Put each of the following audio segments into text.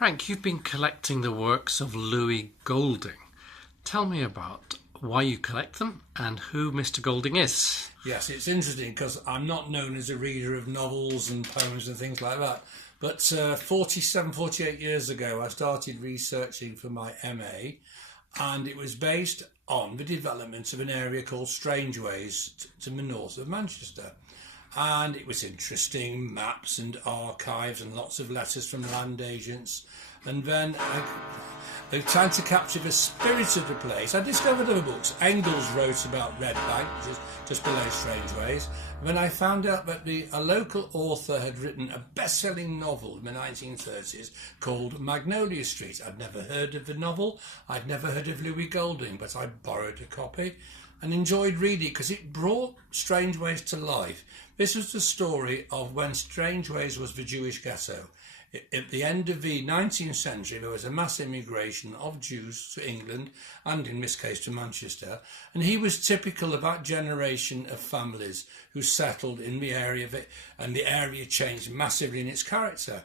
Frank, you've been collecting the works of Louis Golding. Tell me about why you collect them and who Mr. Golding is. Yes, it's interesting because I'm not known as a reader of novels and poems and things like that. But 48 years ago, I started researching for my MA, and it was based on the development of an area called Strangeways to the north of Manchester. And it was interesting, maps and archives and lots of letters from land agents. And then trying to capture the spirit of the place, I discovered other books. Engels wrote about Red Bank, which is just below Strangeways. And then I found out that a local author had written a best-selling novel in the 1930s called Magnolia Street. I'd never heard of the novel. I'd never heard of Louis Golding, but I borrowed a copy and enjoyed reading it because it brought Strangeways to life. This was the story of when Strangeways was the Jewish ghetto. At the end of the 19th century, there was a mass immigration of Jews to England and, in this case, to Manchester. And he was typical of that generation of families who settled in the area, and the area changed massively in its character.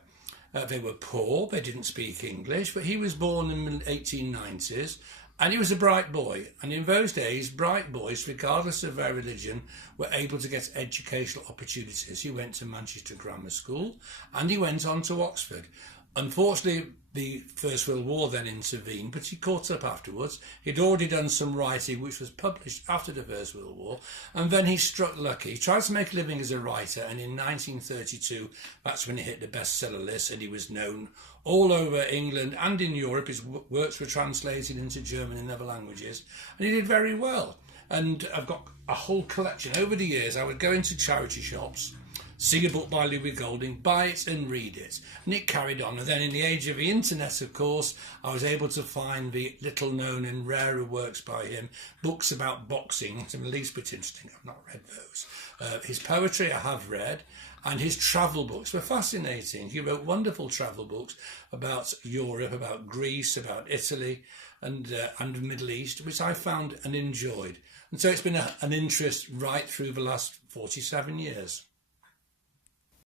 They were poor, they didn't speak English, but he was born in the 1890s. And he was a bright boy. And in those days, bright boys, regardless of their religion, were able to get educational opportunities. He went to Manchester Grammar School and he went on to Oxford. Unfortunately, the First World War then intervened, but he caught up afterwards. He'd already done some writing which was published after the First World War, and then he struck lucky. He tried to make a living as a writer, and in 1932, that's when he hit the bestseller list, and he was known all over England and in Europe. His works were translated into German and other languages, and he did very well. And I've got a whole collection. Over the years, I would go into charity shops, see a book by Louis Golding, buy it and read it. And it carried on. And then in the age of the internet, of course, I was able to find the little known and rarer works by him, books about boxing, some of the least bit interesting. I've not read those. His poetry I have read, and his travel books were fascinating. He wrote wonderful travel books about Europe, about Greece, about Italy, and the Middle East, which I found and enjoyed. And so it's been an interest right through the last 47 years.